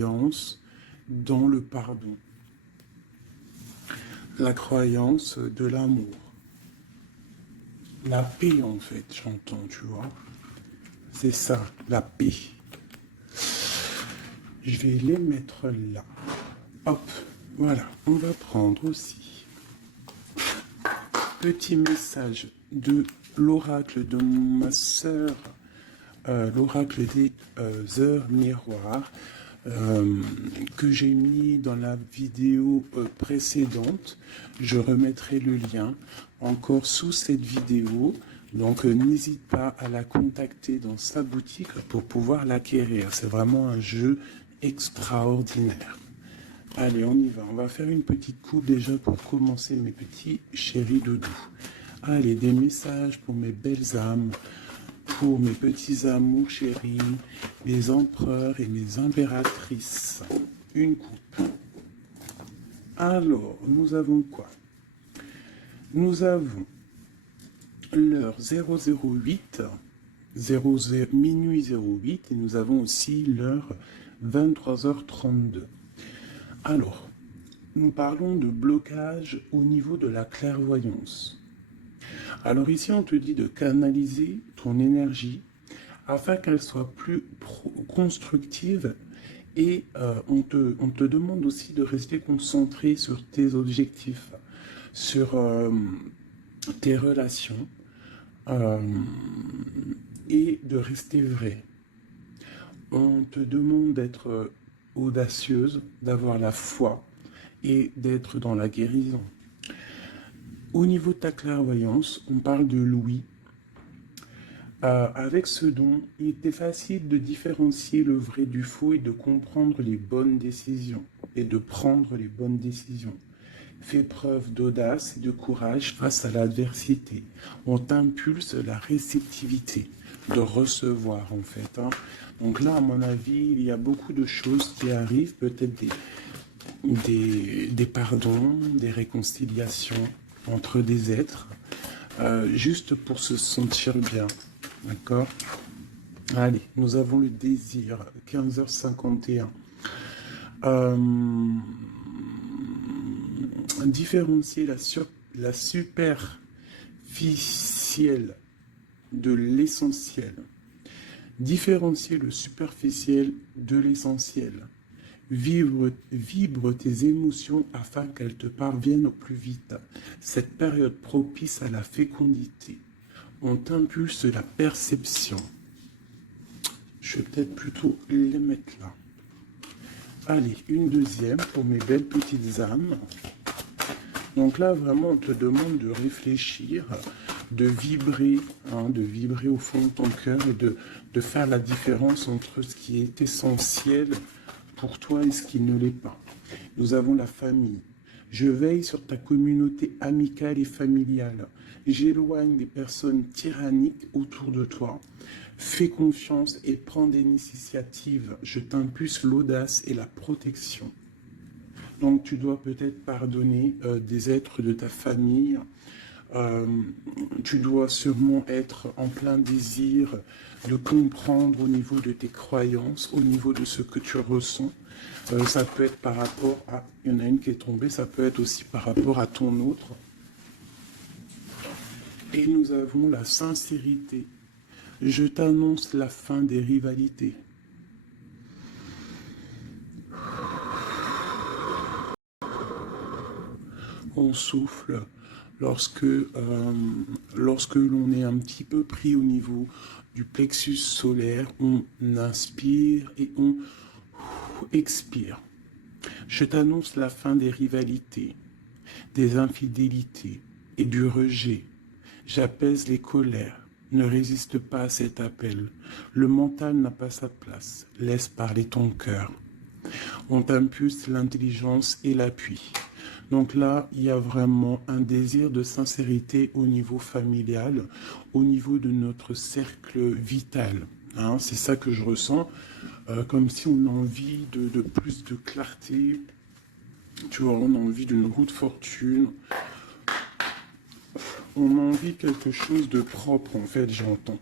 croyance dans le pardon. La croyance de l'amour. La paix, en fait, j'entends, tu vois. C'est ça, la paix. Je vais les mettre là. Hop, voilà. On va prendre aussi petit message de l'oracle de ma sœur, l'oracle des heures miroirs, que j'ai mis dans la vidéo précédente. Je remettrai le lien encore sous cette vidéo. Donc n'hésite pas à la contacter dans sa boutique pour pouvoir l'acquérir. C'est vraiment un jeu extraordinaire. Allez, on y va. On va faire une petite coupe déjà pour commencer, mes petits chéris doudous. Allez, des messages pour mes belles âmes, pour mes petits amours chéris, mes empereurs et mes impératrices. Une coupe. Alors, nous avons quoi? Nous avons l'heure 008, minuit 08, et nous avons aussi l'heure 23h32. Alors, nous parlons de blocage au niveau de la clairvoyance. Alors ici, on te dit de canaliser ton énergie afin qu'elle soit plus constructive et on te demande aussi de rester concentré sur tes objectifs, sur tes relations et de rester vrai. On te demande d'être audacieuse, d'avoir la foi et d'être dans la guérison. Au niveau de ta clairvoyance, on parle de l'ouïe. Avec ce don, il était facile de différencier le vrai du faux et de comprendre les bonnes décisions et de prendre les bonnes décisions. Fais preuve d'audace et de courage face à l'adversité. On t'impulse la réceptivité, de recevoir en fait. Donc là, à mon avis, il y a beaucoup de choses qui arrivent, peut-être des pardons, des réconciliations entre des êtres, juste pour se sentir bien. D'accord? Allez, nous avons le désir, 15h51. Différencier la superficielle de l'essentiel. Différencier le superficiel de l'essentiel. Vibre tes émotions afin qu'elles te parviennent au plus vite. Cette période propice à la fécondité. On t'impulse la perception. Je vais peut-être plutôt les mettre là. Allez, une deuxième pour mes belles petites âmes. Donc là, vraiment, on te demande de réfléchir, de vibrer au fond de ton cœur et de faire la différence entre ce qui est essentiel pour toi et ce qui ne l'est pas. Nous avons la famille. Je veille sur ta communauté amicale et familiale. J'éloigne des personnes tyranniques autour de toi. Fais confiance et prends des initiatives. Je t'impulse l'audace et la protection. Donc tu dois peut-être pardonner des êtres de ta famille. Tu dois sûrement être en plein désir de comprendre au niveau de tes croyances, au niveau de ce que tu ressens. Ça peut être par rapport à... Il y en a une qui est tombée, ça peut être aussi par rapport à ton autre. Et nous avons la sincérité. Je t'annonce la fin des rivalités. On souffle lorsque l'on est un petit peu pris au niveau du plexus solaire. On inspire et on expire. Je t'annonce la fin des rivalités, des infidélités et du rejet. J'apaise les colères. Ne résiste pas à cet appel. Le mental n'a pas sa place. Laisse parler ton cœur. On t'impulse l'intelligence et l'appui. Donc là, il y a vraiment un désir de sincérité au niveau familial, au niveau de notre cercle vital. C'est ça que je ressens, comme si on a envie de plus de clarté. Tu vois, on a envie d'une roue de fortune. On a envie de quelque chose de propre, en fait, j'entends.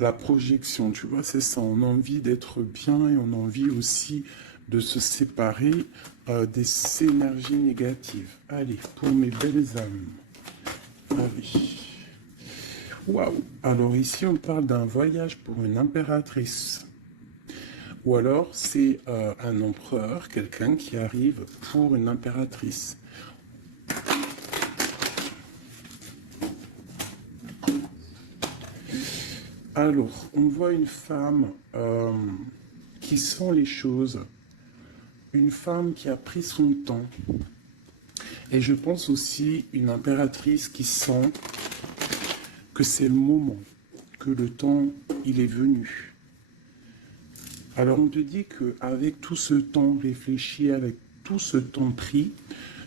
La projection, tu vois, c'est ça. On a envie d'être bien et on a envie aussi de se séparer des énergies négatives. Allez, pour mes belles âmes. Allez. Waouh! Alors ici, on parle d'un voyage pour une impératrice. Ou alors, c'est un empereur, quelqu'un qui arrive pour une impératrice. Alors, on voit une femme qui sent les choses. Une femme qui a pris son temps. Et je pense aussi une impératrice qui sent que c'est le moment, que le temps, il est venu. Alors on te dit qu'avec tout ce temps réfléchi, avec tout ce temps pris,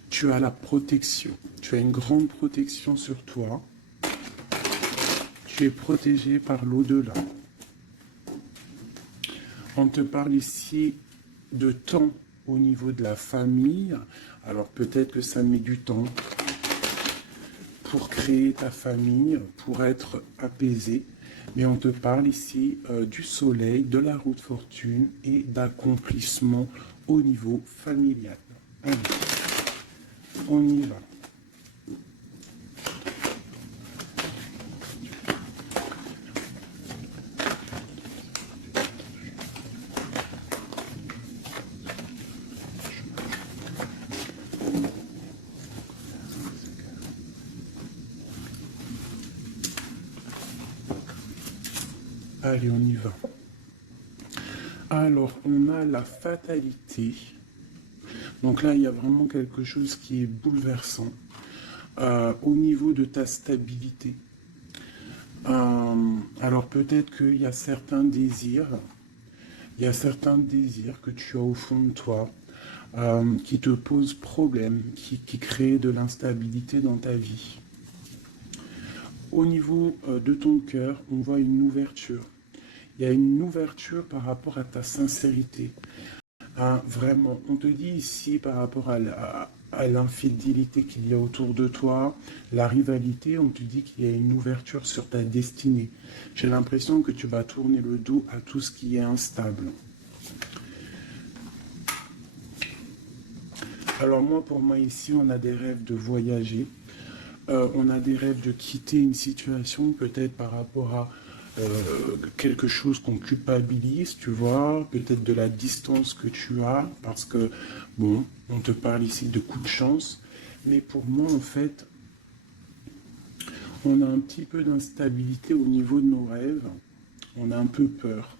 tu as la protection. Tu as une grande protection sur toi. Tu es protégé par l'au-delà. On te parle ici de temps au niveau de la famille. Alors peut-être que ça met du temps pour créer ta famille, pour être apaisé. Mais on te parle ici du soleil, de la roue de fortune et d'accomplissement au niveau familial. Allez, on y va. Allez, on y va. Alors, on a la fatalité. Donc là, il y a vraiment quelque chose qui est bouleversant au niveau de ta stabilité. Alors peut-être qu'il y a certains désirs, que tu as au fond de toi qui te posent problème, qui créent de l'instabilité dans ta vie. Au niveau de ton cœur, on voit une ouverture. Il y a une ouverture par rapport à ta sincérité. Vraiment, on te dit ici par rapport à l'infidélité qu'il y a autour de toi, la rivalité, on te dit qu'il y a une ouverture sur ta destinée. J'ai l'impression que tu vas tourner le dos à tout ce qui est instable. Alors moi, pour moi ici, on a des rêves de voyager. On a des rêves de quitter une situation, peut-être par rapport à quelque chose qu'on culpabilise, tu vois, peut-être de la distance que tu as, parce que, bon, on te parle ici de coup de chance, mais pour moi, en fait, on a un petit peu d'instabilité au niveau de nos rêves, on a un peu peur.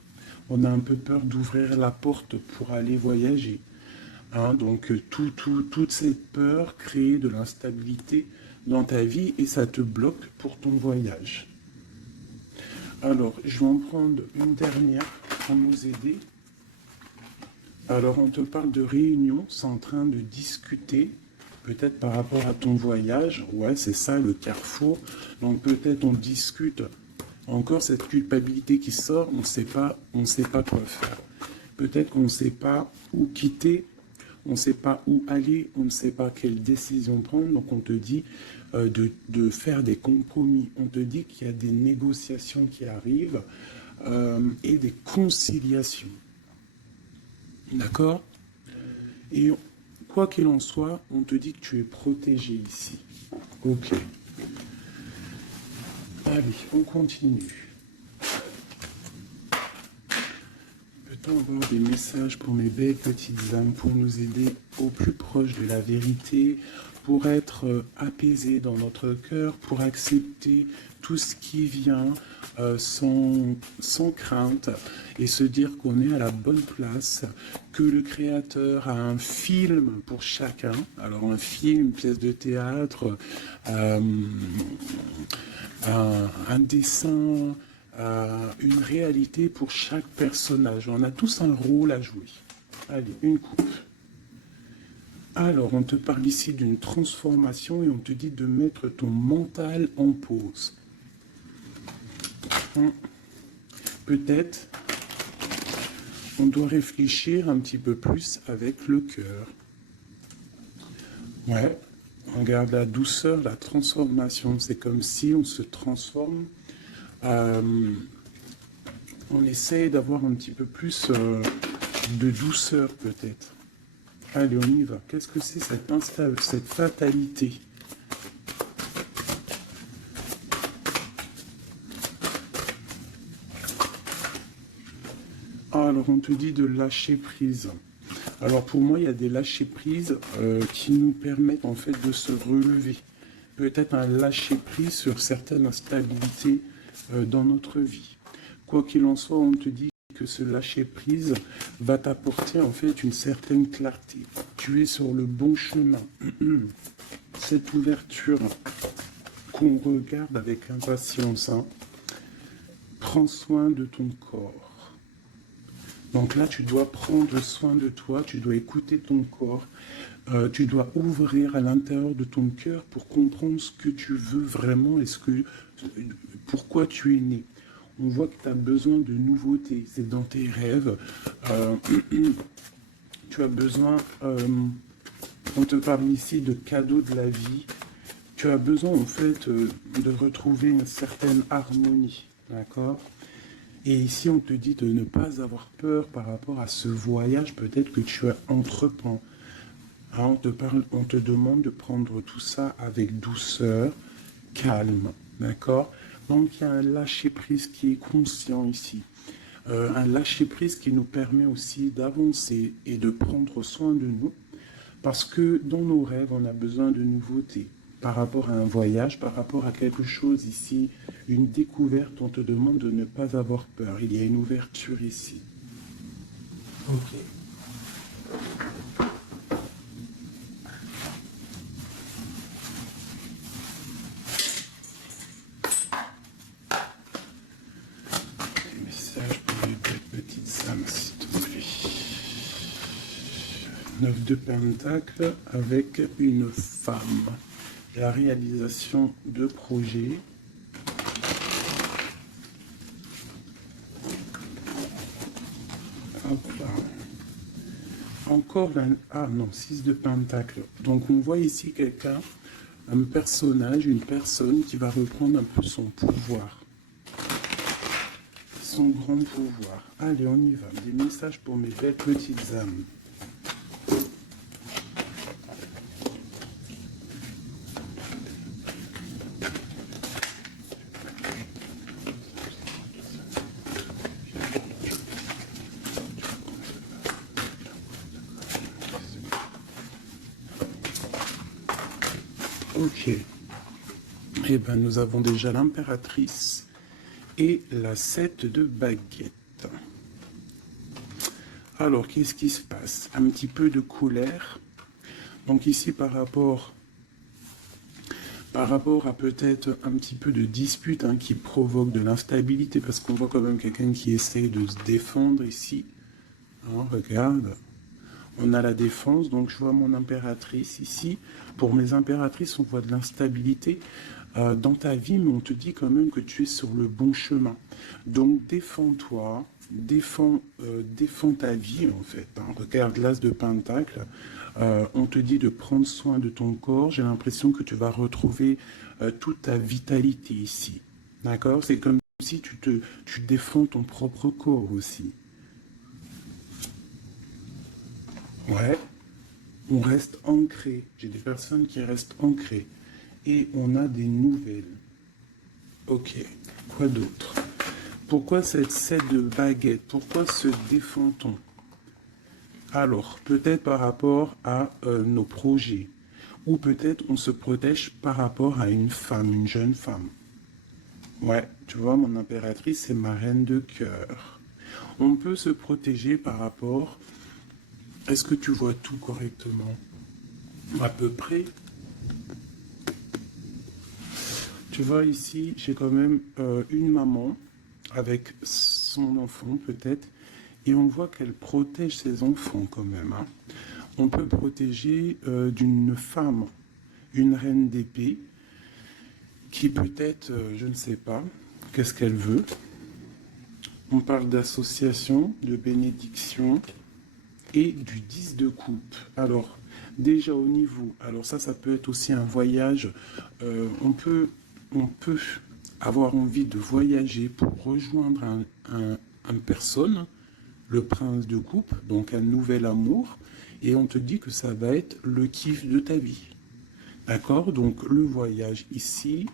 On a un peu peur d'ouvrir la porte pour aller voyager. Donc, toute cette peur crée de l'instabilité dans ta vie et ça te bloque pour ton voyage. Alors, je vais en prendre une dernière pour nous aider. Alors, on te parle de réunion, c'est en train de discuter, peut-être par rapport à ton voyage. Ouais, c'est ça, le carrefour. Donc, peut-être on discute encore cette culpabilité qui sort, on ne sait pas quoi faire. Peut-être qu'on ne sait pas où quitter, on ne sait pas où aller, on ne sait pas quelle décision prendre. Donc, on te dit de faire des compromis. On te dit qu'il y a des négociations qui arrivent et des conciliations. D'accord? Et quoi qu'il en soit, on te dit que tu es protégé ici. Ok. Allez, on continue. Peut-on avoir des messages pour mes belles petites âmes, pour nous aider au plus proche de la vérité, pour être apaisés dans notre cœur, pour accepter tout ce qui vient sans crainte et se dire qu'on est à la bonne place, que le Créateur a un film pour chacun, alors un film, une pièce de théâtre, un dessin, une réalité pour chaque personnage. On a tous un rôle à jouer. Allez, une coupe. Alors, on te parle ici d'une transformation et on te dit de mettre ton mental en pause. Peut-être on doit réfléchir un petit peu plus avec le cœur. Ouais, regarde la douceur, la transformation. C'est comme si on se transforme. On essaie d'avoir un petit peu plus de douceur peut-être. Allez, on y va. Qu'est-ce que c'est cette fatalité? Alors, on te dit de lâcher prise. Alors, pour moi, il y a des lâcher prises qui nous permettent en fait de se relever. Peut-être un lâcher prise sur certaines instabilités dans notre vie. Quoi qu'il en soit, on te dit que ce lâcher prise va t'apporter en fait une certaine clarté. Tu es sur le bon chemin. Cette ouverture qu'on regarde avec impatience, hein. Prends soin de ton corps. Donc là, tu dois prendre soin de toi, tu dois écouter ton corps, tu dois ouvrir à l'intérieur de ton cœur pour comprendre ce que tu veux vraiment et pourquoi tu es né. On voit que tu as besoin de nouveautés, c'est dans tes rêves. Tu as besoin, on te parle ici de cadeaux de la vie. Tu as besoin en fait de retrouver une certaine harmonie, d'accord? Et ici, on te dit de ne pas avoir peur par rapport à ce voyage peut-être que tu as entreprends. Hein, on te demande de prendre tout ça avec douceur, calme, d'accord? Donc, il y a un lâcher-prise qui est conscient ici. Un lâcher-prise qui nous permet aussi d'avancer et de prendre soin de nous. Parce que dans nos rêves, on a besoin de nouveautés. Par rapport à un voyage, par rapport à quelque chose ici, une découverte, on te demande de ne pas avoir peur. Il y a une ouverture ici. Ok. Les messages pour les deux petites âmes, s'il te plaît. 9 de Pentacle avec une femme. La réalisation de projets. Hop là. Encore un... Ah non, 6 de Pentacle. Donc on voit ici quelqu'un, un personnage, une personne qui va reprendre un peu son pouvoir. Son grand pouvoir. Allez, on y va. Des messages pour mes belles petites âmes. Ok. Eh bien, nous avons déjà l'impératrice et la 7 de baguette. Alors, qu'est-ce qui se passe? Un petit peu de colère. Donc ici, par rapport à peut-être un petit peu de dispute hein, qui provoque de l'instabilité, parce qu'on voit quand même quelqu'un qui essaye de se défendre ici. Hein, regarde. On a la défense, donc je vois mon impératrice ici. Pour mes impératrices, on voit de l'instabilité dans ta vie, mais on te dit quand même que tu es sur le bon chemin. Donc défends-toi, défends ta vie en fait. Hein. Regarde l'as de Pentacle. On te dit de prendre soin de ton corps. J'ai l'impression que tu vas retrouver toute ta vitalité ici. D'accord? C'est comme si tu défends ton propre corps aussi. Ouais, on reste ancré. J'ai des personnes qui restent ancrées. Et on a des nouvelles. Ok, quoi d'autre? Pourquoi cette 7 de baguette? Pourquoi se défend-on? Alors, peut-être par rapport à nos projets. Ou peut-être on se protège par rapport à une femme, une jeune femme. Ouais, tu vois, mon impératrice, c'est ma reine de cœur. On peut se protéger par rapport... Est-ce que tu vois tout correctement? À peu près. Tu vois ici, j'ai quand même une maman avec son enfant peut-être, et on voit qu'elle protège ses enfants quand même. Hein. On peut protéger d'une femme, une reine d'épée, qui peut-être, je ne sais pas, qu'est-ce qu'elle veut. On parle d'association, de bénédiction et du 10 de coupe. Alors, déjà au niveau, alors ça peut être aussi un voyage, on peut avoir envie de voyager pour rejoindre une personne, le prince de coupe, donc un nouvel amour, et on te dit que ça va être le kiff de ta vie. D'accord? Donc le voyage ici,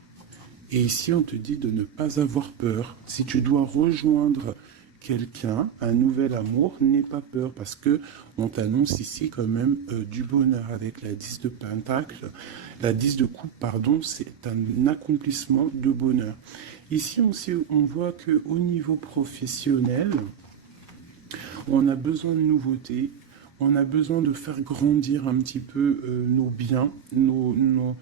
et ici on te dit de ne pas avoir peur. Si tu dois rejoindre quelqu'un, un nouvel amour, n'aie pas peur, parce que on t'annonce ici quand même du bonheur avec la 10 de Pentacle. La 10 de coupe, pardon, c'est un accomplissement de bonheur. Ici aussi, on voit qu'au niveau professionnel, on a besoin de nouveautés, on a besoin de faire grandir un petit peu nos biens, on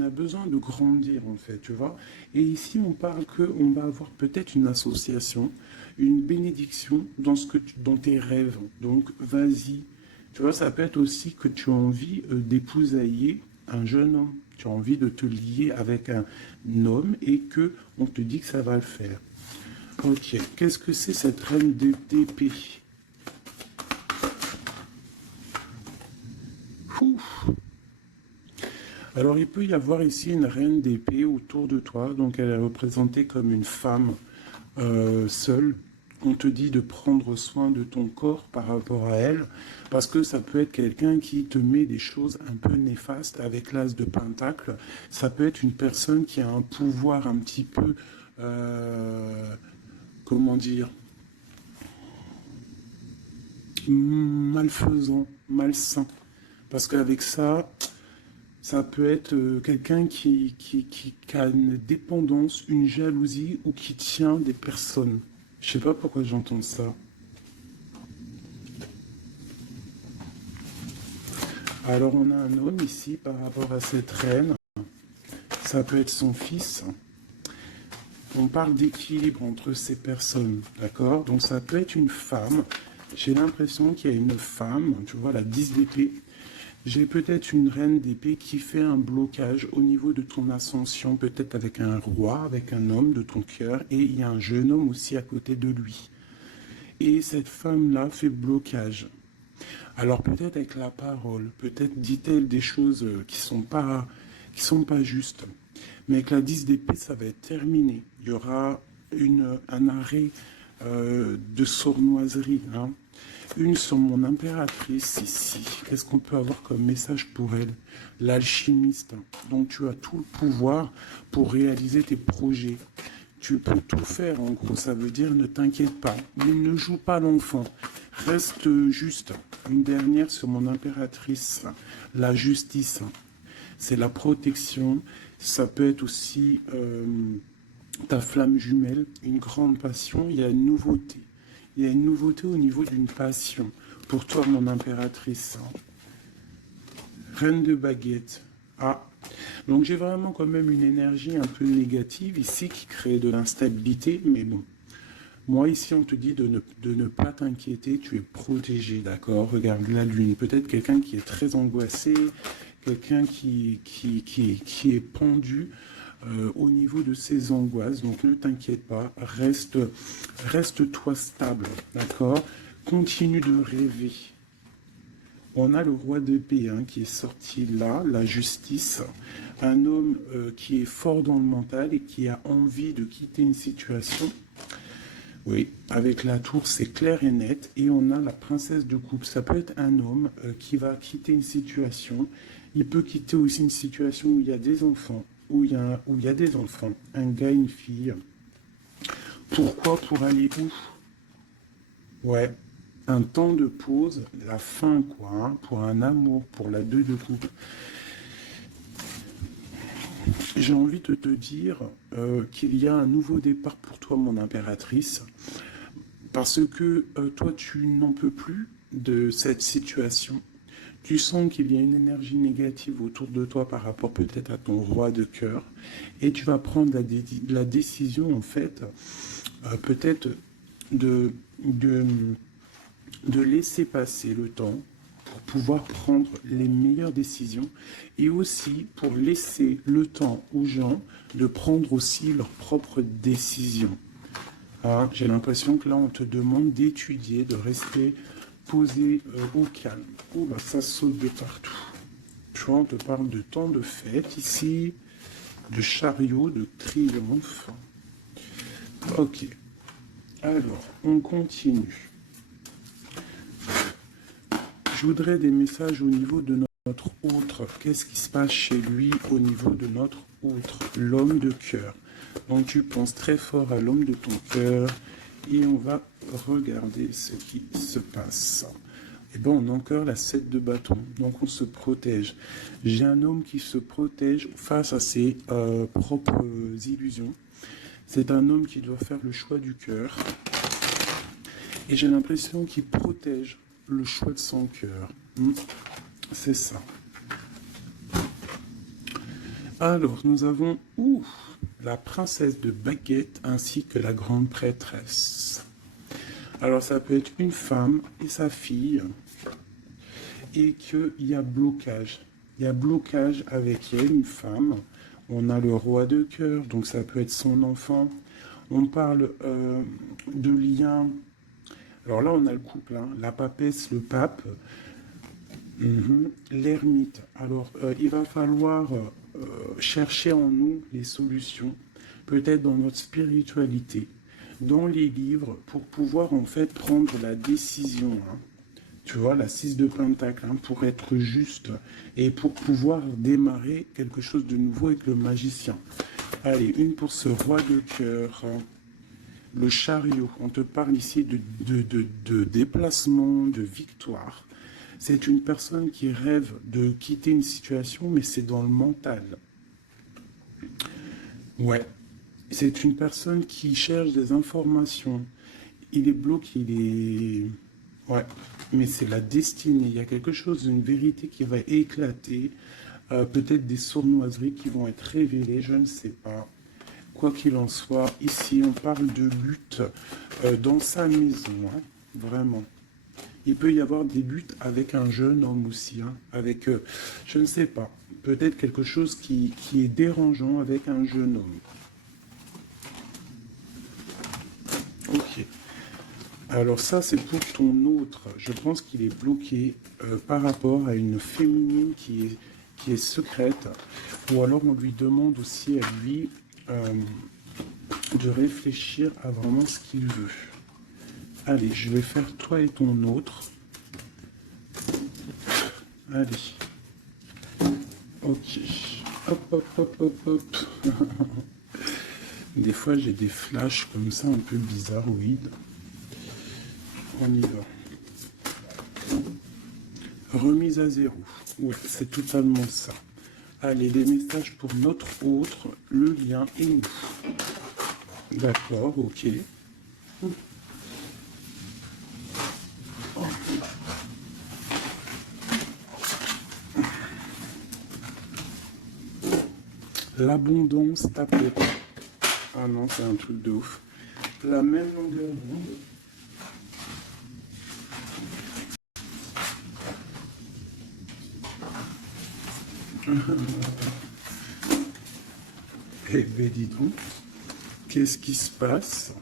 a besoin de grandir en fait, tu vois. Et ici, on parle qu'on va avoir peut-être une association, une bénédiction dans tes rêves. Donc, vas-y. Tu vois, ça peut être aussi que tu as envie d'épousailler un jeune homme. Tu as envie de te lier avec un homme et que on te dit que ça va le faire. Ok, qu'est-ce que c'est cette reine d'épée? Ouf. Alors, il peut y avoir ici une reine d'épée autour de toi. Donc, elle est représentée comme une femme seule. On te dit de prendre soin de ton corps par rapport à elle, parce que ça peut être quelqu'un qui te met des choses un peu néfastes avec l'as de Pentacle. Ça peut être une personne qui a un pouvoir un petit peu, comment dire, malfaisant, malsain. Parce qu'avec ça, ça peut être quelqu'un qui a une dépendance, une jalousie ou qui tient des personnes. Je sais pas pourquoi j'entends ça. Alors on a un homme ici par rapport à cette reine. Ça peut être son fils. On parle d'équilibre entre ces personnes, d'accord? Donc ça peut être une femme. J'ai l'impression qu'il y a une femme, tu vois, la 10 d'épée. J'ai peut-être une reine d'épée qui fait un blocage au niveau de ton ascension, peut-être avec un roi, avec un homme de ton cœur, et il y a un jeune homme aussi à côté de lui. Et cette femme-là fait blocage. Alors peut-être avec la parole, peut-être dit-elle des choses qui sont pas justes. Mais avec la 10 d'épée, ça va être terminé. Il y aura un arrêt de sournoiserie. Hein. Une sur mon impératrice ici. Qu'est-ce qu'on peut avoir comme message pour elle? L'alchimiste. Donc tu as tout le pouvoir pour réaliser tes projets. Tu peux tout faire en gros. Ça veut dire ne t'inquiète pas. Ne joue pas l'enfant. Reste juste. Une dernière sur mon impératrice. La justice. C'est la protection. Ça peut être aussi ta flamme jumelle, une grande passion. Il y a une nouveauté. Il y a une nouveauté au niveau d'une passion. Pour toi, mon impératrice. Reine de baguette. Ah. Donc j'ai vraiment quand même une énergie un peu négative ici qui crée de l'instabilité. Mais bon. Moi, ici, on te dit de ne pas t'inquiéter. Tu es protégé, d'accord? Regarde la lune. Peut-être quelqu'un qui est très angoissé. Quelqu'un qui est pendu au niveau de ses angoisses. Donc ne t'inquiète pas, reste-toi stable, d'accord? Continue de rêver. On a le roi d'épée hein, qui est sorti là, la justice. Un homme qui est fort dans le mental et qui a envie de quitter une situation. Oui, avec la tour, c'est clair et net. Et on a la princesse de coupe. Ça peut être un homme qui va quitter une situation. Il peut quitter aussi une situation où il y a des enfants. Où il y a des enfants. Un gars, une fille. Pourquoi? Pour aller où? Ouais. Un temps de pause, la fin, quoi. Hein, pour un amour, pour la 2 de coupe. J'ai envie de te dire qu'il y a un nouveau départ pour toi, mon impératrice, parce que toi, tu n'en peux plus de cette situation. Tu sens qu'il y a une énergie négative autour de toi par rapport peut-être à ton roi de cœur, et tu vas prendre la décision, en fait, peut-être de, de laisser passer le temps pour pouvoir prendre les meilleures décisions et aussi pour laisser le temps aux gens de prendre aussi leurs propres décisions. Ah, j'ai l'impression que là, on te demande d'étudier, de rester posé au calme. Oh, bah, ça saute de partout. Tu vois, on te parle de temps de fête ici, de chariot, de triomphe. Ok. Alors, on continue. Je voudrais des messages au niveau de notre outre. Qu'est-ce qui se passe chez lui au niveau de notre outre? L'homme de cœur. Donc tu penses très fort à l'homme de ton cœur et on va regarder ce qui se passe. Et bien on a encore la 7 de bâton, donc on se protège. J'ai un homme qui se protège face à ses propres illusions. C'est un homme qui doit faire le choix du cœur. Et j'ai l'impression qu'il protège le choix de son cœur. C'est ça. Alors, nous avons la princesse de baguette ainsi que la grande prêtresse. Alors, ça peut être une femme et sa fille et qu'il y a blocage. Il y a blocage avec elle, une femme. On a le roi de cœur, donc ça peut être son enfant. On parle de lien. Alors là, on a le couple, hein, la papesse, le pape, l'ermite. Alors, il va falloir chercher en nous les solutions, peut-être dans notre spiritualité, dans les livres, pour pouvoir en fait prendre la décision. Hein. Tu vois, la 6 de Pentacle, hein, pour être juste et pour pouvoir démarrer quelque chose de nouveau avec le magicien. Allez, une pour ce roi de cœur. Le chariot, on te parle ici de déplacement, de victoire. C'est une personne qui rêve de quitter une situation, mais c'est dans le mental. Ouais, c'est une personne qui cherche des informations. Il est bloqué, il est... Ouais, mais c'est la destinée. Il y a quelque chose, une vérité qui va éclater. Peut-être des sournoiseries qui vont être révélées, je ne sais pas. Quoi qu'il en soit, ici, on parle de lutte dans sa maison, hein, vraiment. Il peut y avoir des luttes avec un jeune homme aussi, hein, avec, je ne sais pas, peut-être quelque chose qui est dérangeant avec un jeune homme. Ok. Alors ça, c'est pour ton autre. Je pense qu'il est bloqué par rapport à une féminine qui est secrète. Ou alors on lui demande aussi à lui de réfléchir à vraiment ce qu'il veut. Allez, je vais faire toi et ton autre. Allez. Ok. Hop, hop, hop, hop, hop. Des fois, j'ai des flashs comme ça, un peu bizarroïdes. On y va. Remise à zéro. Ouais, c'est totalement ça. Allez, des messages pour notre autre, le lien et nous. D'accord, ok. L'abondance tapote. Ah non, c'est un truc de ouf. La même longueur d'onde. Eh bien, dis donc, qu'est-ce qui se passe?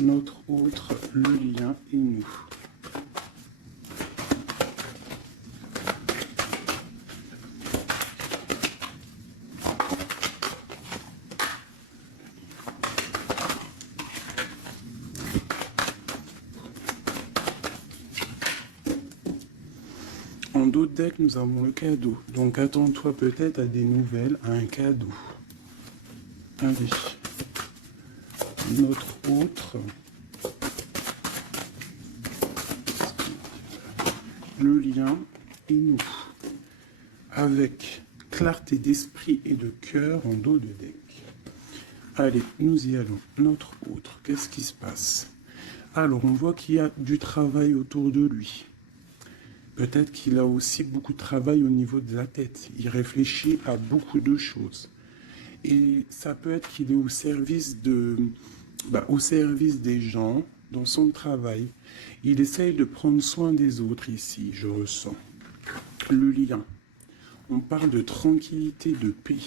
Notre autre, le lien et nous. En d'autres decks, nous avons le cadeau. Donc attends-toi peut-être à des nouvelles, à un cadeau. Allez. Notre autre. Le lien et nous. Avec clarté d'esprit et de cœur en dos de deck. Allez, nous y allons. Notre autre, qu'est-ce qui se passe? Alors, on voit qu'il y a du travail autour de lui. Peut-être qu'il a aussi beaucoup de travail au niveau de la tête. Il réfléchit à beaucoup de choses. Et ça peut être qu'il est au service des gens, dans son travail. Il essaye de prendre soin des autres ici, je ressens. Le lien. On parle de tranquillité, de paix.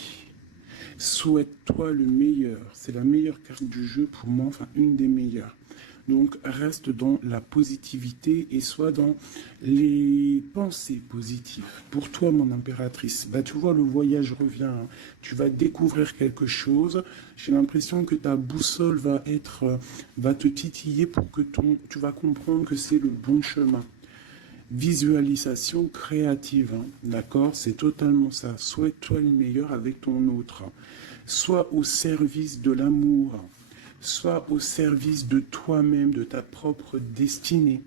Souhaite-toi le meilleur. C'est la meilleure carte du jeu pour moi, enfin une des meilleures. Donc, reste dans la positivité et sois dans les pensées positives. Pour toi, mon impératrice, bah, tu vois, le voyage revient. Hein. Tu vas découvrir quelque chose. J'ai l'impression que ta boussole va te titiller pour que tu vas comprendre que c'est le bon chemin. Visualisation créative, hein, d'accord? C'est totalement ça. Souhaite-toi le meilleur avec ton autre. Sois au service de l'amour. Sois au service de toi-même, de ta propre destinée.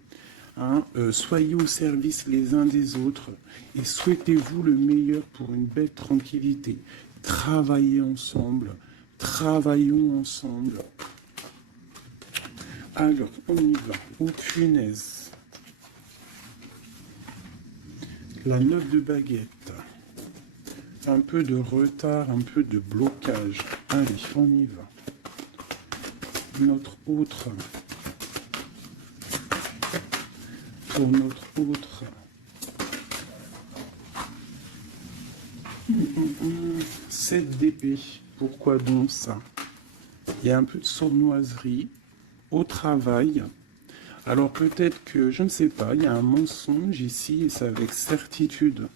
Hein, soyez au service les uns des autres et souhaitez-vous le meilleur pour une belle tranquillité. Travaillez ensemble, travaillons ensemble. Alors, on y va. Oh punaise. La 9 de baguette. Un peu de retard, un peu de blocage. Allez, on y va. Notre autre. Pour notre autre. 7 d'épée. Pourquoi donc ça? Il y a un peu de sournoiserie au travail. Alors peut-être que, je ne sais pas, il y a un mensonge ici et c'est avec certitude.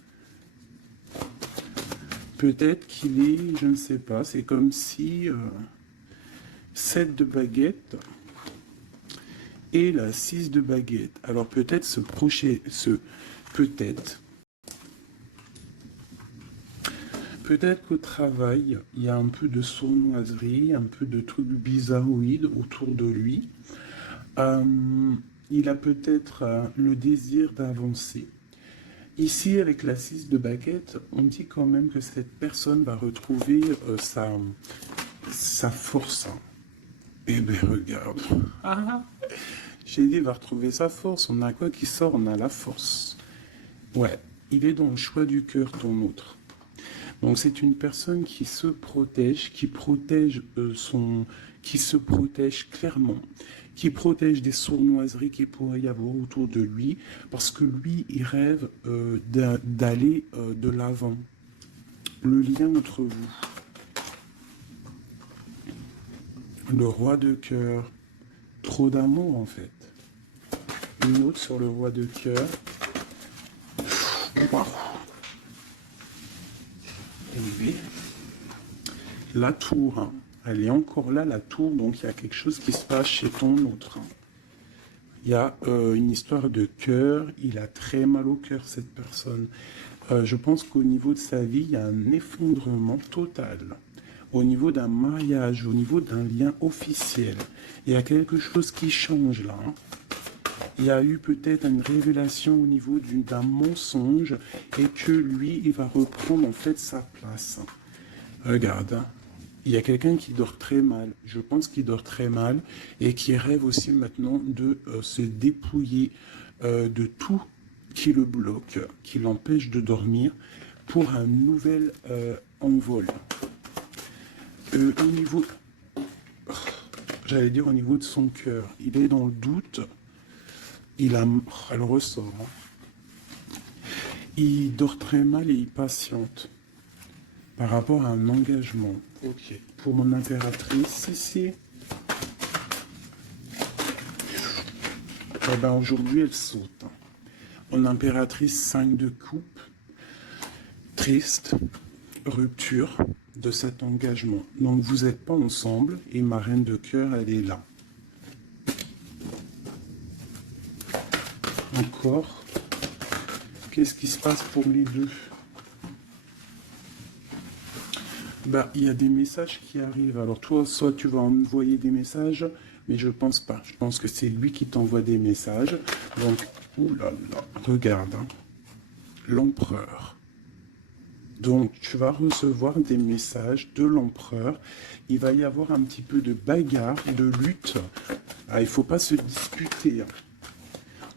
Peut-être qu'il est, je ne sais pas, c'est comme si 7 de baguette et la 6 de baguette. Alors peut-être peut-être qu'au travail, il y a un peu de sournoiserie, un peu de trucs bizarroïdes autour de lui. Il a peut-être le désir d'avancer. Ici, avec la 6 de baguette, on dit quand même que cette personne va retrouver sa force. Eh bien, regarde. J'ai dit, il va retrouver sa force. On a quoi qui sort? On a la force. Ouais, il est dans le choix du cœur, ton autre. Donc, c'est une personne qui se protège, qui se protège clairement, qui protège des sournoiseries qu'il pourrait y avoir autour de lui, parce que lui, il rêve d'aller de l'avant. Le lien entre vous. Le roi de cœur. Trop d'amour, en fait. Une autre sur le roi de cœur. Wow. Et oui. La tour. Hein. Elle est encore là, la tour. Donc, il y a quelque chose qui se passe chez ton autre. Hein. Il y a une histoire de cœur. Il a très mal au cœur, cette personne. Je pense qu'au niveau de sa vie, il y a un effondrement total. Au niveau d'un mariage, au niveau d'un lien officiel. Il y a quelque chose qui change là. Hein. Il y a eu peut-être une révélation au niveau d'un mensonge et que lui, il va reprendre en fait sa place. Regarde, hein. Il y a quelqu'un qui dort très mal. Je pense qu'il dort très mal et qui rêve aussi maintenant de se dépouiller de tout qui le bloque, qui l'empêche de dormir pour un nouvel envol. Au niveau, j'allais dire au niveau de son cœur, il est dans le doute. Elle ressort. Hein. Il dort très mal et il patiente par rapport à un engagement. Ok. Pour mon impératrice ici, eh ben aujourd'hui elle saute. Mon impératrice 5 de coupe, triste, rupture de cet engagement. Donc vous n'êtes pas ensemble et ma reine de cœur elle est là. Encore. Qu'est-ce qui se passe pour les deux? Bah, il y a des messages qui arrivent. Alors toi, soit tu vas envoyer des messages, mais je pense pas. Je pense que c'est lui qui t'envoie des messages. Donc, oulala, regarde. Hein. L'empereur. Donc, tu vas recevoir des messages de l'empereur. Il va y avoir un petit peu de bagarre, de lutte. Ah, il ne faut pas se disputer. Hein.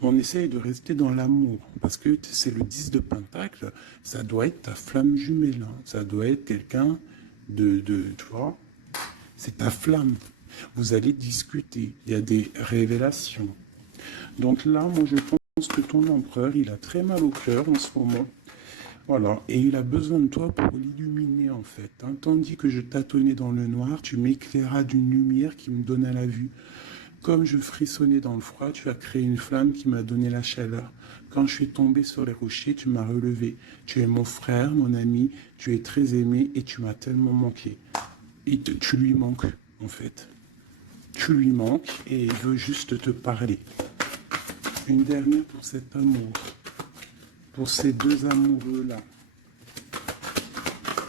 On essaye de rester dans l'amour, parce que c'est le 10 de Pentacle, ça doit être ta flamme jumelle, hein. Ça doit être quelqu'un tu vois, c'est ta flamme. Vous allez discuter, il y a des révélations. Donc là, moi je pense que ton empereur, il a très mal au cœur en ce moment. Voilà, et il a besoin de toi pour l'illuminer en fait. Hein. Tandis que je tâtonnais dans le noir, tu m'éclairas d'une lumière qui me donne à la vue. Comme je frissonnais dans le froid, tu as créé une flamme qui m'a donné la chaleur. Quand je suis tombé sur les rochers, tu m'as relevé. Tu es mon frère, mon ami, tu es très aimé et tu m'as tellement manqué. Tu lui manques, en fait. Tu lui manques et il veut juste te parler. Une dernière pour cet amour. Pour ces deux amoureux-là.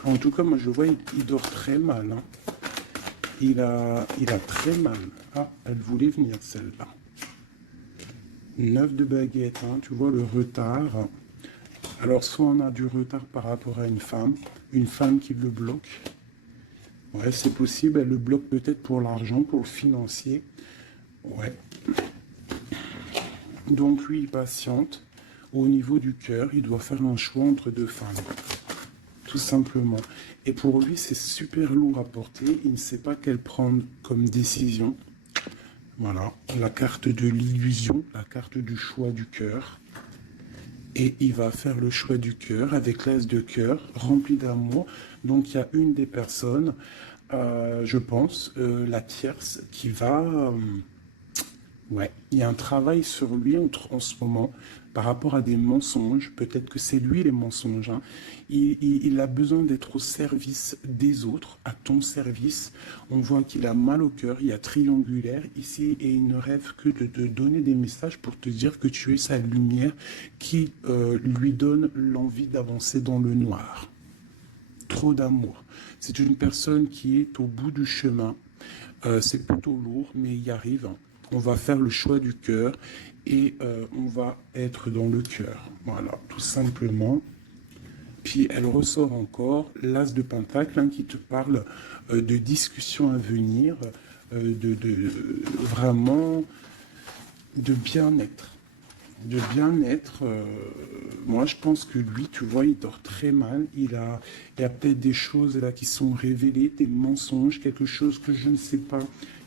En tout cas, moi je vois, il dort très mal. Hein. Il a très mal. Ah, elle voulait venir celle-là. 9 de baguette, hein, tu vois le retard. Alors soit on a du retard par rapport à une femme qui le bloque. Ouais, c'est possible, elle le bloque peut-être pour l'argent, pour le financier. Ouais. Donc lui, il patiente. Au niveau du cœur, il doit faire un choix entre deux femmes. Tout simplement. Et pour lui, c'est super lourd à porter. Il ne sait pas quelle prendre comme décision. Voilà, la carte de l'illusion, la carte du choix du cœur. Et il va faire le choix du cœur avec l'as de cœur, rempli d'amour. Donc il y a une des personnes, je pense, la tierce, qui va... ouais, il y a un travail sur lui en ce moment par rapport à des mensonges. Peut-être que c'est lui les mensonges. Hein. Il a besoin d'être au service des autres, à ton service. On voit qu'il a mal au cœur, il y a triangulaire ici et il ne rêve que de te donner des messages pour te dire que tu es sa lumière qui lui donne l'envie d'avancer dans le noir. Trop d'amour. C'est une personne qui est au bout du chemin. C'est plutôt lourd, mais il y arrive. On va faire le choix du cœur et on va être dans le cœur. Voilà, tout simplement. Puis elle ressort encore l'as de pentacle hein, qui te parle de discussions à venir, vraiment de bien-être. De bien-être, moi je pense que lui, tu vois, il dort très mal. Il y a peut-être des choses là qui sont révélées, des mensonges, quelque chose que je ne sais pas,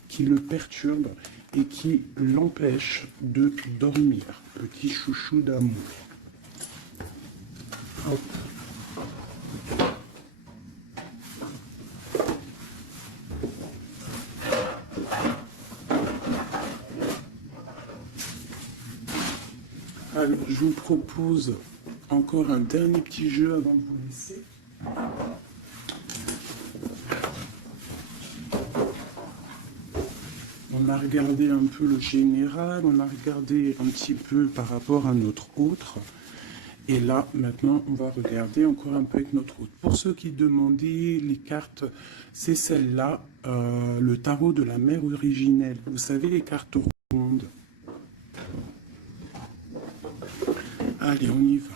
qui le perturbe et qui l'empêche de dormir. Petit chouchou d'amour. Hop. Alors, je vous propose encore un dernier petit jeu avant de vous laisser. On a regardé un peu le général, on a regardé un petit peu par rapport à notre autre. Et là, maintenant, on va regarder encore un peu avec notre autre. Pour ceux qui demandaient les cartes, c'est celle-là, le tarot de la mère originelle. Vous savez, les cartes rondes. Allez, on y va.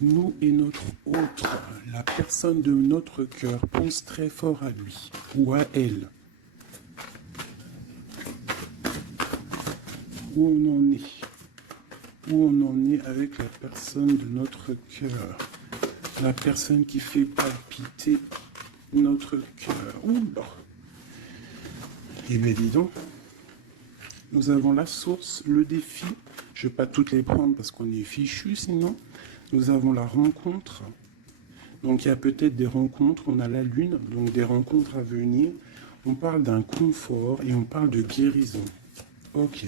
Nous et notre autre, la personne de notre cœur, pense très fort à lui ou à elle. Où on en est. Où on en est avec la personne de notre cœur. La personne qui fait palpiter notre cœur. Oula. Eh bien, dis donc. Nous avons la source, le défi. Je ne vais pas toutes les prendre parce qu'on est fichu sinon. Nous avons la rencontre. Donc il y a peut-être des rencontres. On a la lune, donc des rencontres à venir. On parle d'un confort et on parle de guérison. Ok.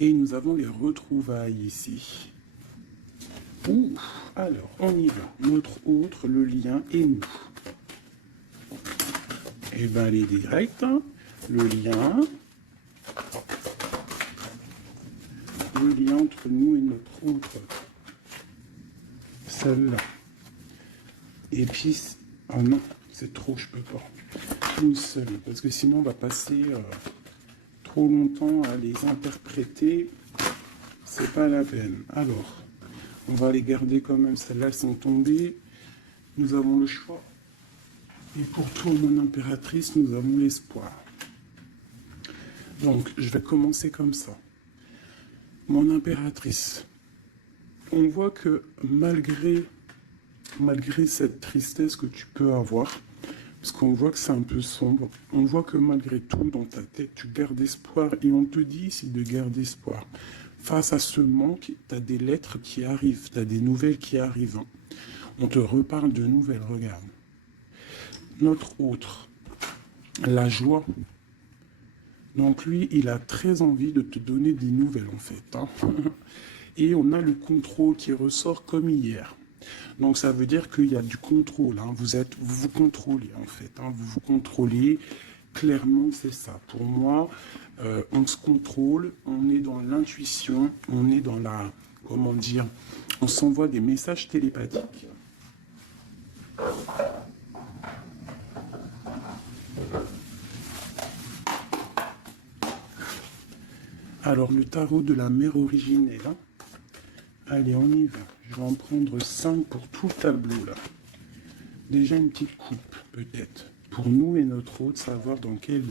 Et nous avons les retrouvailles ici. Ouh, alors, on y va. Notre autre, le lien et nous. Eh bien, elle est directe. Hein. Le lien entre nous et notre autre. Celle-là. Et puis, ah non, c'est trop, je peux pas. Une seule, parce que sinon on va passer trop longtemps à les interpréter. C'est pas la peine. Alors, on va les garder quand même. Celles-là, elles sont tombées. Nous avons le choix. Et pour toi, mon impératrice, nous avons l'espoir. Donc, je vais commencer comme ça. Mon impératrice, on voit que malgré cette tristesse que tu peux avoir, parce qu'on voit que c'est un peu sombre, on voit que malgré tout, dans ta tête, tu gardes espoir, et on te dit ici de garder espoir. Face à ce manque, tu as des lettres qui arrivent, tu as des nouvelles qui arrivent. On te reparle de nouvelles, regarde. Notre autre, la joie. Donc lui, il a très envie de te donner des nouvelles en fait, hein. Et on a le contrôle qui ressort comme hier. Donc ça veut dire qu'il y a du contrôle, hein. Vous vous contrôlez en fait, hein. Vous vous contrôlez. Clairement, c'est ça. Pour moi, on se contrôle, on est dans l'intuition, on est dans la, comment dire, on s'envoie des messages télépathiques. Alors, le tarot de la mère originelle, hein. Allez, on y va. Je vais en prendre 5 pour tout le tableau, là. Déjà une petite coupe, peut-être. Pour nous et notre hôte, savoir dans quelle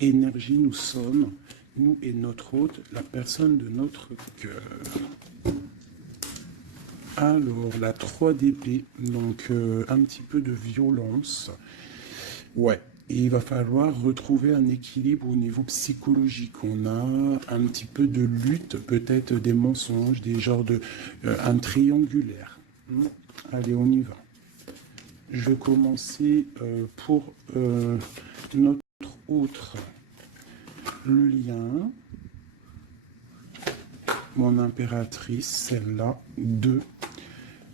énergie nous sommes, nous et notre hôte, la personne de notre cœur. Alors, la 3 d'épée, donc un petit peu de violence. Ouais, et il va falloir retrouver un équilibre au niveau psychologique. On a un petit peu de lutte, peut-être des mensonges, des genres de... un triangulaire. Allez, on y va. Je vais commencer pour notre autre, le lien, mon impératrice, celle-là, 2,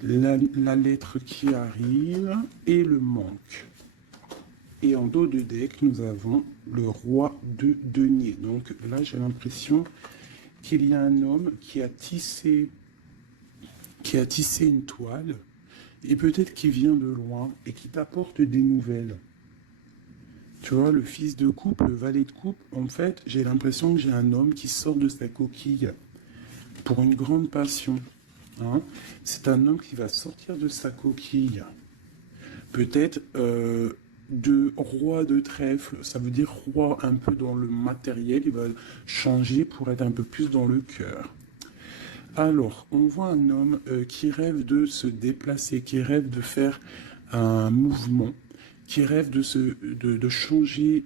la lettre qui arrive et le manque. Et en dos de deck, nous avons le roi de denier. Donc là, j'ai l'impression qu'il y a un homme qui a tissé une toile, et peut-être qu'il vient de loin et qui t'apporte des nouvelles. Tu vois, le fils de coupe, le valet de coupe, en fait, j'ai l'impression que j'ai un homme qui sort de sa coquille pour une grande passion. Hein. C'est un homme qui va sortir de sa coquille. Peut-être de roi de trèfle, ça veut dire roi un peu dans le matériel, il va changer pour être un peu plus dans le cœur. Alors, on voit un homme qui rêve de se déplacer, qui rêve de faire un mouvement, qui rêve de changer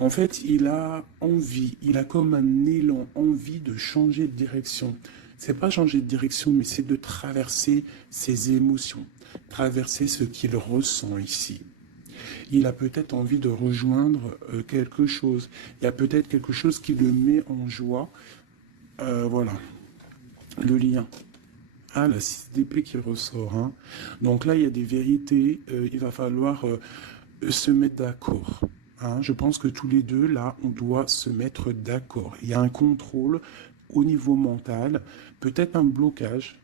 En fait, il a envie, il a comme un élan, envie de changer de direction. C'est pas changer de direction, mais c'est de traverser ses émotions, traverser ce qu'il ressent ici. Il a peut-être envie de rejoindre quelque chose. Il y a peut-être quelque chose qui le met en joie. Voilà, le lien. Ah, la 6 d'épée qui ressort. Hein. Donc là, il y a des vérités. Il va falloir se mettre d'accord. Hein. Je pense que tous les deux, là, on doit se mettre d'accord. Il y a un contrôle au niveau mental, peut-être un blocage,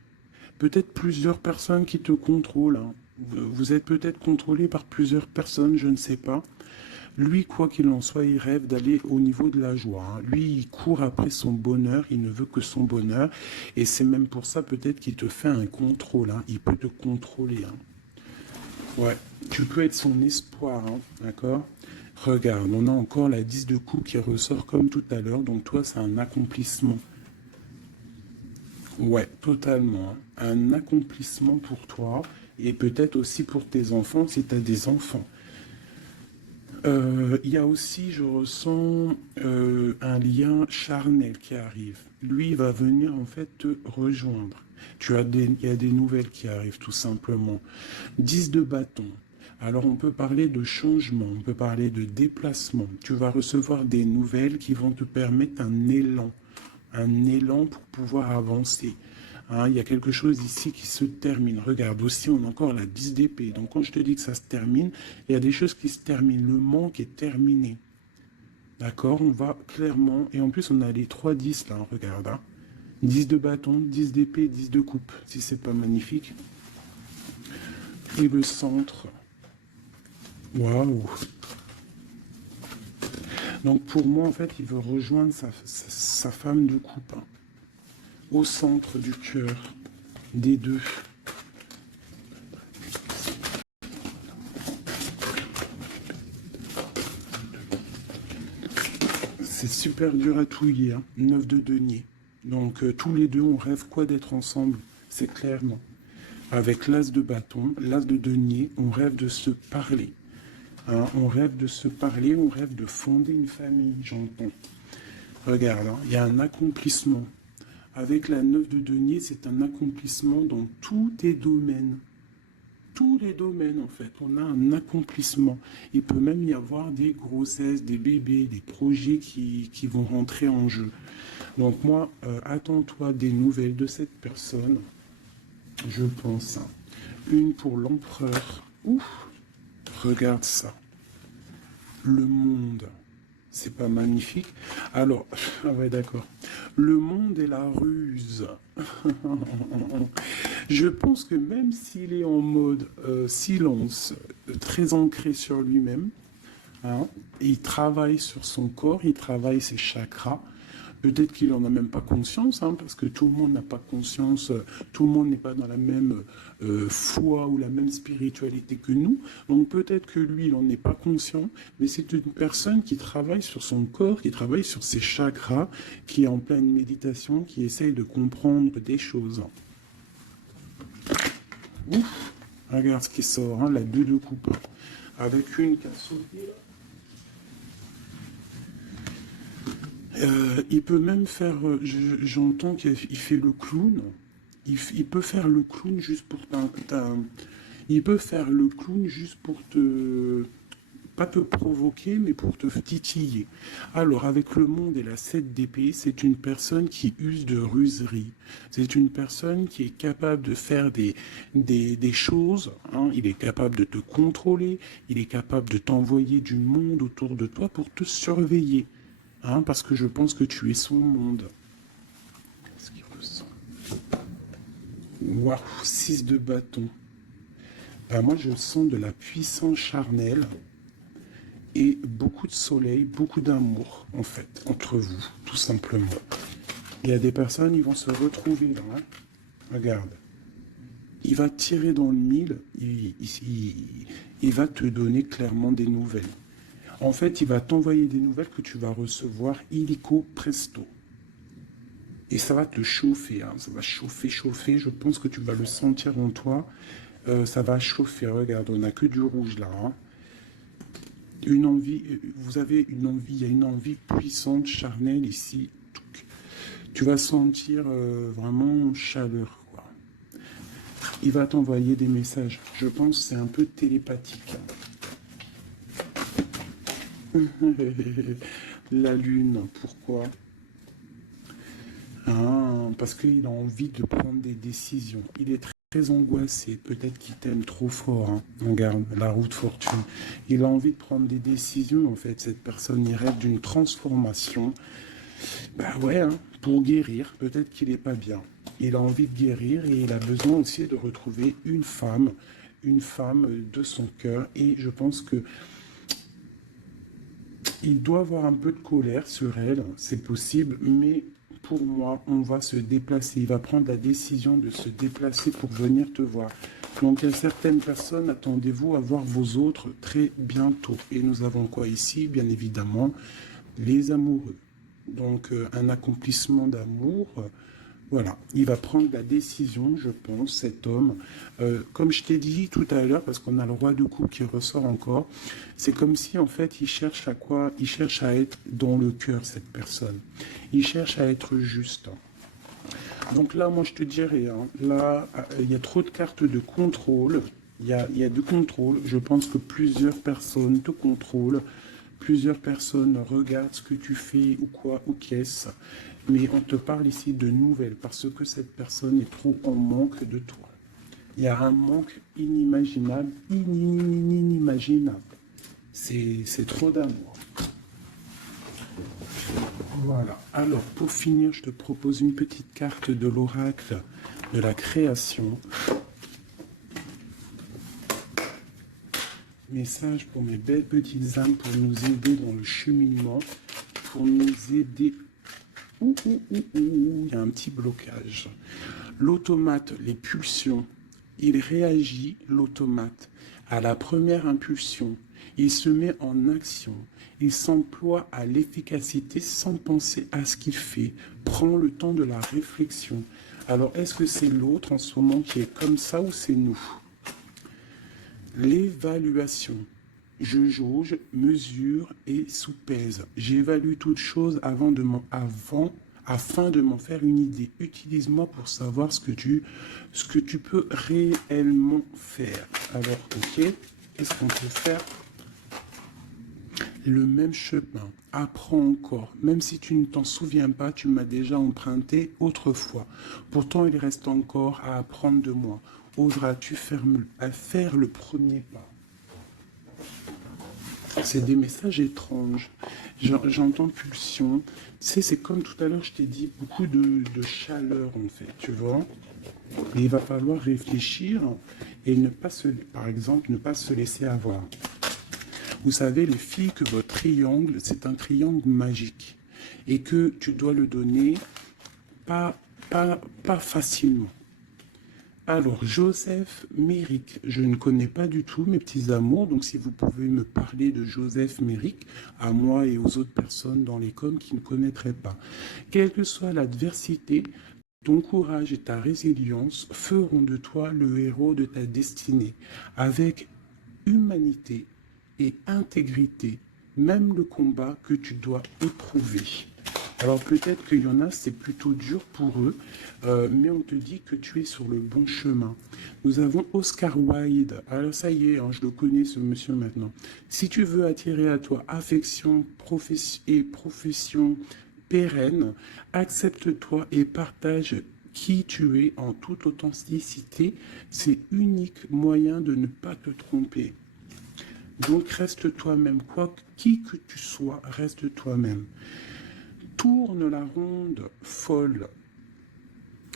peut-être plusieurs personnes qui te contrôlent. Hein. Vous êtes peut-être contrôlé par plusieurs personnes, je ne sais pas. Lui, quoi qu'il en soit, il rêve d'aller au niveau de la joie. Hein. Lui, il court après son bonheur, il ne veut que son bonheur. Et c'est même pour ça peut-être qu'il te fait un contrôle. Hein. Il peut te contrôler. Hein. Ouais, tu peux être son espoir, hein. D'accord? Regarde, on a encore la 10 de coupe qui ressort comme tout à l'heure. Donc toi, c'est un accomplissement. Ouais, totalement. Hein. Un accomplissement pour toi et peut-être aussi pour tes enfants si tu as des enfants. Il y a aussi, je ressens un lien charnel qui arrive. Lui, il va venir en fait te rejoindre. Il y a des nouvelles qui arrivent tout simplement. 10 de bâton. Alors on peut parler de changement, on peut parler de déplacement. Tu vas recevoir des nouvelles qui vont te permettre un élan pour pouvoir avancer. Hein, il y a quelque chose ici qui se termine. Regarde, aussi, on a encore la 10 d'épée. Donc, quand je te dis que ça se termine, il y a des choses qui se terminent. Le manque est terminé. D'accord? On va clairement... Et en plus, on a les 3 10 là, regarde. Hein. 10 de bâton, 10 d'épée, 10 de coupe. Si c'est pas magnifique. Et le centre. Waouh! Donc, pour moi, en fait, il veut rejoindre sa femme de coupe. Hein. Au centre du cœur des deux. C'est super dur à touiller, hein. 9 de denier. Donc tous les deux, on rêve quoi d'être ensemble, c'est clairement. Avec l'as de bâton, l'as de denier, on rêve de se parler. Hein, on rêve de se parler, on rêve de fonder une famille, j'entends. Regarde, hein, il y a un accomplissement. Avec la 9 de denier, c'est un accomplissement dans tous tes domaines. tous les domaines, en fait. On a un accomplissement. Il peut même y avoir des grossesses, des bébés, des projets qui vont rentrer en jeu. Donc moi, attends-toi des nouvelles de cette personne, je pense. Hein. Une pour l'empereur. Ouf, regarde ça. Le monde. C'est pas magnifique? Alors, ah ouais, d'accord. Le monde est la ruse. Je pense que même s'il est en mode silence, très ancré sur lui-même, hein, il travaille sur son corps, il travaille ses chakras. Peut-être qu'il n'en a même pas conscience, hein, parce que tout le monde n'a pas conscience, tout le monde n'est pas dans la même foi ou la même spiritualité que nous. Donc peut-être que lui, il n'en est pas conscient, mais c'est une personne qui travaille sur son corps, qui travaille sur ses chakras, qui est en pleine méditation, qui essaye de comprendre des choses. Ouf, regarde ce qui sort, hein, la 2 de coupe, avec une qui a sauté là. Il peut même faire, j'entends qu'il fait le clown. Il peut faire le clown juste pour il peut faire le clown juste pour pas te provoquer, mais pour te titiller. Alors, avec le monde et la 7 d'épée, c'est une personne qui use de ruserie. C'est une personne qui est capable de faire des choses. Hein. Il est capable de te contrôler. Il est capable de t'envoyer du monde autour de toi pour te surveiller. Hein, parce que je pense que tu es son monde. Qu'est-ce qu'il ressent? Waouh, 6 de bâton. Ben, moi, je sens de la puissance charnelle et beaucoup de soleil, beaucoup d'amour, en fait, entre vous, tout simplement. Il y a des personnes, ils vont se retrouver là. Hein. Regarde. Il va tirer dans le mille, il va te donner clairement des nouvelles. En fait, il va t'envoyer des nouvelles que tu vas recevoir illico presto. Et ça va te chauffer, hein. Ça va chauffer, chauffer. Je pense que tu vas le sentir en toi. Ça va chauffer. Regarde, on n'a que du rouge là. Hein. Une envie, vous avez une envie, il y a une envie puissante, charnelle ici. Tu vas sentir vraiment chaleur, quoi. Il va t'envoyer des messages. Je pense que c'est un peu télépathique. La lune, pourquoi? Ah, parce qu'il a envie de prendre des décisions. Il est très angoissé. Peut-être qu'il t'aime trop fort. Hein. Regarde, la roue de fortune. Il a envie de prendre des décisions, en fait. Cette personne, il rêve d'une transformation. Bah ouais, hein, pour guérir. Peut-être qu'il n'est pas bien. Il a envie de guérir et il a besoin aussi de retrouver une femme de son cœur. Et je pense que il doit avoir un peu de colère sur elle, c'est possible, mais pour moi, on va se déplacer. Il va prendre la décision de se déplacer pour venir te voir. Donc, il y a certaines personnes, attendez-vous à voir vos autres très bientôt. Et nous avons quoi ici? Bien évidemment, les amoureux. Donc, un accomplissement d'amour. Voilà, il va prendre la décision, je pense, cet homme. Comme je t'ai dit tout à l'heure, parce qu'on a le roi de coupe qui ressort encore, c'est comme si, en fait, il cherche à quoi? Il cherche à être dans le cœur, cette personne. Il cherche à être juste. Donc là, moi, je te dirais, hein, là, il y a trop de cartes de contrôle. Il y a de contrôle. Je pense que plusieurs personnes te contrôlent. Plusieurs personnes regardent ce que tu fais ou quoi, ou qu'est-ce. Mais on te parle ici de nouvelles parce que cette personne est trop en manque de toi. Il y a un manque inimaginable, inimaginable. C'est trop d'amour. Voilà. Alors, pour finir, je te propose une petite carte de l'oracle de la création. Message pour mes belles petites âmes pour nous aider dans le cheminement, pour nous aider. Il y a un petit blocage. L'automate, les pulsions, il réagit, l'automate, à la première impulsion. Il se met en action. Il s'emploie à l'efficacité sans penser à ce qu'il fait. Prend le temps de la réflexion. Alors, est-ce que c'est l'autre en ce moment qui est comme ça ou c'est nous? L'évaluation. Je jauge, mesure et soupèse. J'évalue toute chose avant afin de m'en faire une idée. Utilise-moi pour savoir ce que tu peux réellement faire. Alors, ok, qu'est-ce qu'on peut faire? Le même chemin, apprends encore. Même si tu ne t'en souviens pas, tu m'as déjà emprunté autrefois. Pourtant, il reste encore à apprendre de moi. Oseras-tu faire le premier pas? C'est des messages étranges. J'entends pulsion. Tu sais, c'est comme tout à l'heure, je t'ai dit, beaucoup de chaleur, en fait, tu vois. Et il va falloir réfléchir et ne pas par exemple, ne pas se laisser avoir. Vous savez, les filles, que votre triangle, c'est un triangle magique. Et que tu dois le donner pas facilement. Alors, Joseph Méric, je ne connais pas du tout mes petits amours, donc si vous pouvez me parler de Joseph Méric, à moi et aux autres personnes dans les coms qui ne connaîtraient pas. Quelle que soit l'adversité, ton courage et ta résilience feront de toi le héros de ta destinée, avec humanité et intégrité, même le combat que tu dois éprouver. Alors peut-être qu'il y en a, c'est plutôt dur pour eux, mais on te dit que tu es sur le bon chemin. Nous avons Oscar Wilde. Alors ça y est, hein, je le connais ce monsieur maintenant. Si tu veux attirer à toi affection et profession pérenne, accepte-toi et partage qui tu es en toute authenticité. C'est unique moyen de ne pas te tromper. Donc reste toi-même, qui que tu sois, reste toi-même. Tourne la ronde folle.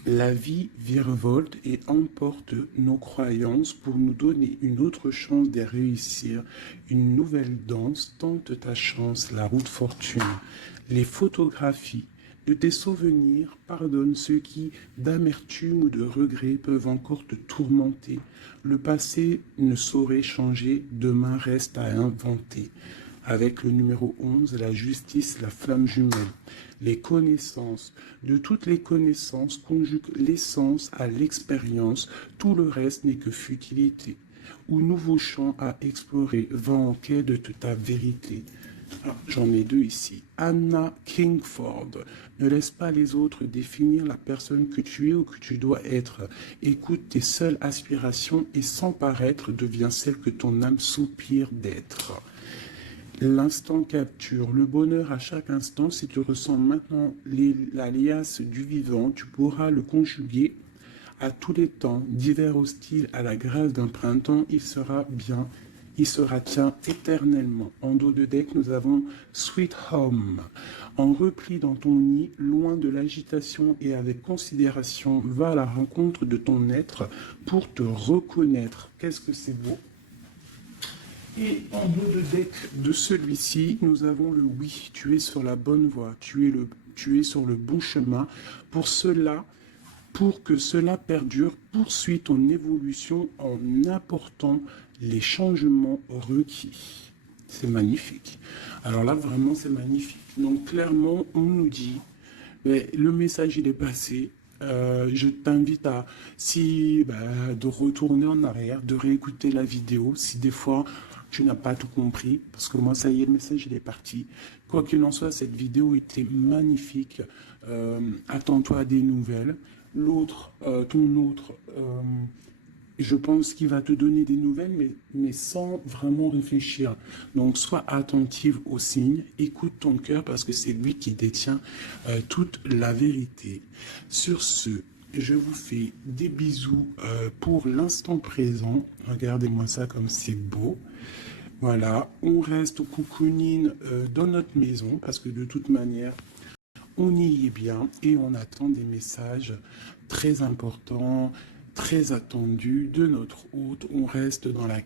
La vie virevolte et emporte nos croyances pour nous donner une autre chance de réussir. Une nouvelle danse, tente ta chance, la route fortune. Les photographies de tes souvenirs pardonne ceux qui, d'amertume ou de regret, peuvent encore te tourmenter. Le passé ne saurait changer, demain reste à inventer. Avec le numéro 11, la justice, la flamme jumelle. Les connaissances, de toutes les connaissances, conjugue l'essence à l'expérience, tout le reste n'est que futilité. Ou nouveau champ à explorer, va en quête de ta vérité. J'en ai deux ici. Anna Kingford. Ne laisse pas les autres définir la personne que tu es ou que tu dois être. Écoute tes seules aspirations et sans paraître, deviens celle que ton âme soupire d'être. L'instant capture, le bonheur à chaque instant. Si tu ressens maintenant la liasse du vivant, tu pourras le conjuguer à tous les temps, d'hiver hostile à la grâce d'un printemps, il sera bien, il sera tien éternellement. En dos de deck, nous avons Sweet Home. En repli dans ton nid, loin de l'agitation et avec considération, va à la rencontre de ton être pour te reconnaître. Qu'est-ce que c'est beau! Et en dos de deck de celui-ci, nous avons le oui. Tu es sur la bonne voie, tu es sur le bon chemin. Pour que cela perdure, poursuis ton évolution en apportant les changements requis. C'est magnifique. Alors là, vraiment, c'est magnifique. Donc, clairement, on nous dit, mais le message, il est passé. Je t'invite de retourner en arrière, de réécouter la vidéo. Si des fois, tu n'as pas tout compris, parce que moi, ça y est, le message, il est parti. Quoi qu'il en soit, cette vidéo était magnifique. Attends-toi à des nouvelles. Ton autre, je pense qu'il va te donner des nouvelles, mais sans vraiment réfléchir. Donc, sois attentive aux signes, écoute ton cœur, parce que c'est lui qui détient toute la vérité. Sur ce, je vous fais des bisous pour l'instant présent. Regardez-moi ça comme c'est beau. Voilà, on reste au cocooning dans notre maison, parce que de toute manière, on y est bien et on attend des messages très importants, très attendus de notre hôte. On reste dans la